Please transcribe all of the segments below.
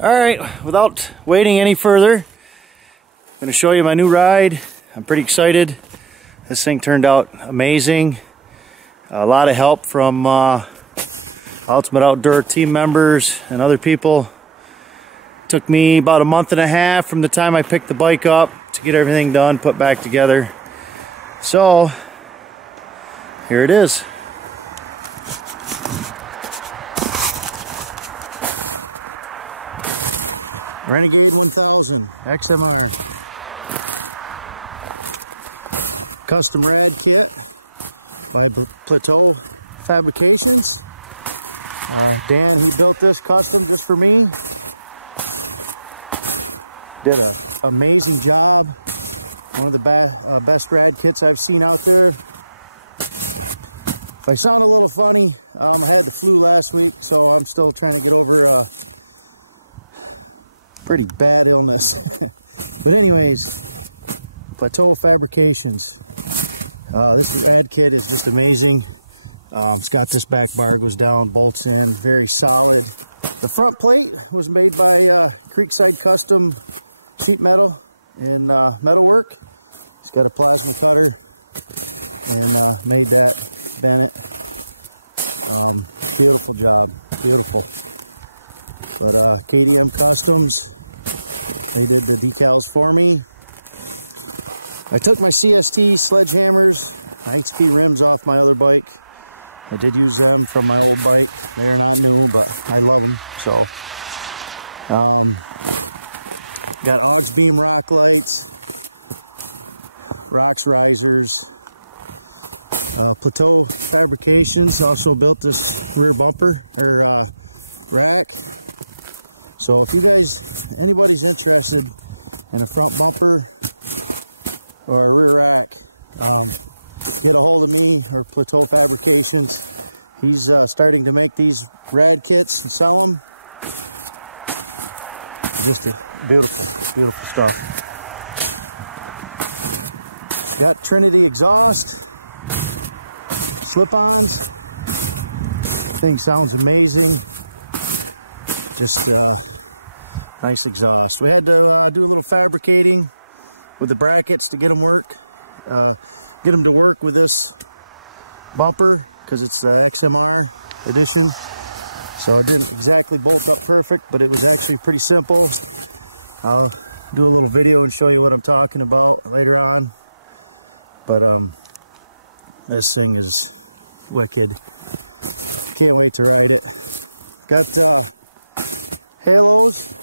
Alright, without waiting any further, I'm going to show you my new ride. I'm pretty excited. This thing turned out amazing. A lot of help from Ultimate Outdoor team members and other people. Took me about a month and a half from the time I picked the bike up to get everything done, put back together. So, here it is. Renegade 1000 XMR. Custom rad kit by Plateau Fabrications. Dan, he built this custom just for me. Did an amazing job. One of the best rad kits I've seen out there. If I sound a little funny, I had the flu last week, so I'm still trying to get over a pretty bad illness. But anyways, Plateau Fabrications. This rad kit is just amazing. It's got this back bar, goes down, bolts in, very solid. The front plate was made by Creekside Custom Sheet Metal and Metalwork. It's got a plasma cutter and made that, bent it. Beautiful job, beautiful. But KDM Customs, they did the decals for me. I took my CST sledgehammers, ITP rims off my other bike. I did use them from my old bike. They're not new, but I love them. So, got aux beam rock lights, rocks risers. Plateau Fabrications also built this rear bumper or rack. So if you guys, anybody's interested in a front bumper or a rear rack, get a hold of me or Plateau Fabrications. He's starting to make these rad kits and sell them. Just a beautiful, beautiful stuff. Got Trinity exhaust, slip-ons. Thing sounds amazing. Just nice exhaust. We had to do a little fabricating with the brackets to get them to work with this bumper because it's the XMR edition. So it didn't exactly bolt up perfect, but it was actually pretty simple. I'll do a little video and show you what I'm talking about later on. But this thing is wicked. Can't wait to ride it. Got halos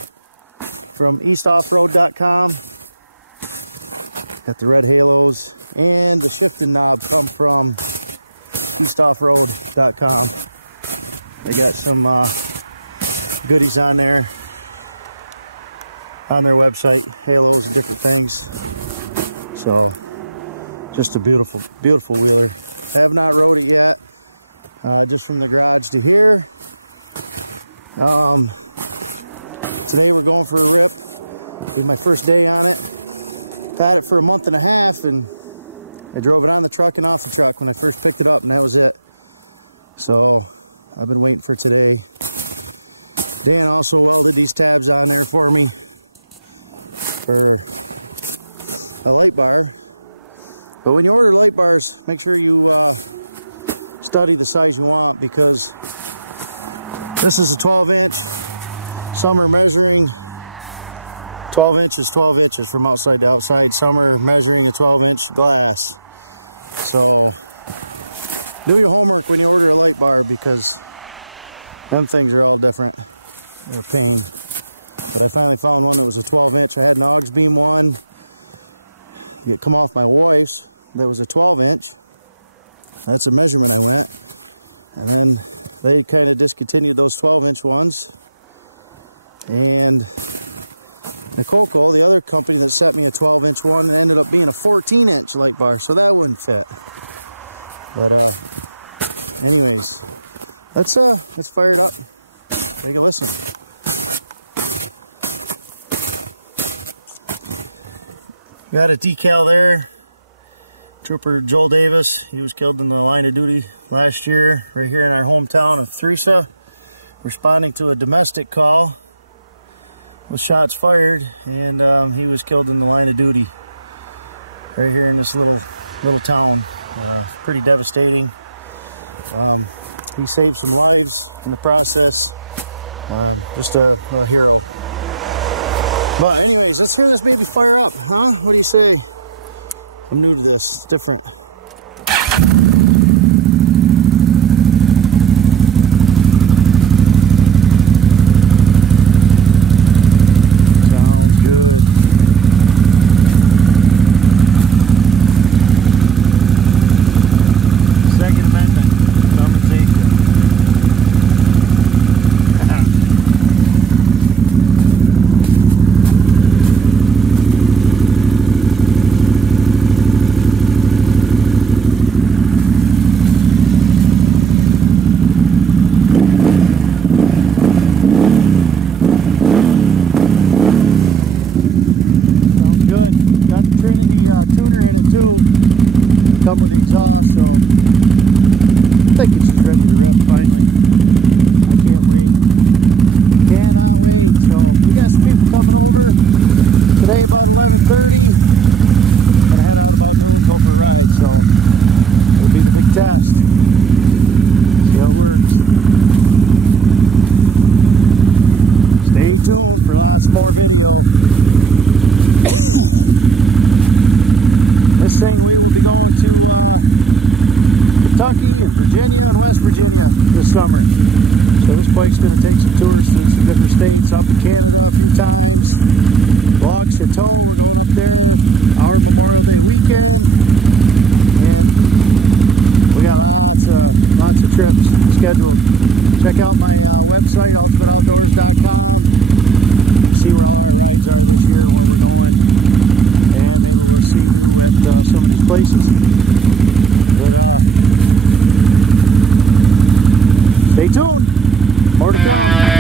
from eastoffroad.com. Got the red halos, and the shifting knob come from eastoffroad.com. I got some goodies on there on their website, halos and different things. So just a beautiful, beautiful wheeler. Have not rode it yet. Just from the garage to here. Today we're going for a rip. Be my first day on it. Had it for a month and a half, and I drove it on the truck and off the truck when I first picked it up, and that was it. So I've been waiting for today. Dan also welded these tabs on there for me for a light bar. But when you order light bars, make sure you study the size you want, because this is a 12-inch. Some are measuring 12 inches from outside to outside. Some are measuring a 12-inch glass. So do your homework when you order a light bar, because them things are all different. They're a pain. But I finally found one that was a 12-inch. I had an aux beam one. It come off my wife's. That was a 12-inch. That's a measurement I went. And then they kind of discontinued those 12-inch ones. And Coco, the other company that sent me a 12-inch one, ended up being a 14-inch light bar, so that wouldn't fit. But anyways, let's fire it up. Take a listen. Got a decal there. Trooper Joel Davis, he was killed in the line of duty last year, right here in our hometown of Theresa, responding to a domestic call. shots fired, and he was killed in the line of duty right here in this little town. Pretty devastating. He saved some lives in the process. Just a hero. But anyways, let's hear this baby fire up, huh? What do you say? I'm new to this. It's different. Sounds good. Second Amendment. Got the Trinity tuner in it too. Come with the exhaust, so I think this is ready to rip finally. I can't wait. Cannot wait. So you guys keep coming over today about 11:30. We'll head out about noon, go for a ride. So we'll do the big test. See how it works. Stay tuned for lots more video. This thing we will be going to Kentucky, Virginia, and West Virginia this summer. So this bike's going to take some tours through some different states, up to Canada a few times. Log Chateau, we're going up there our Memorial Day weekend, and we got lots of trips scheduled. Check out my website, ultimateoutdoors.com. See where all our rides are this year and where we're going. And maybe we'll see you at some of these places. But stay tuned. More to come.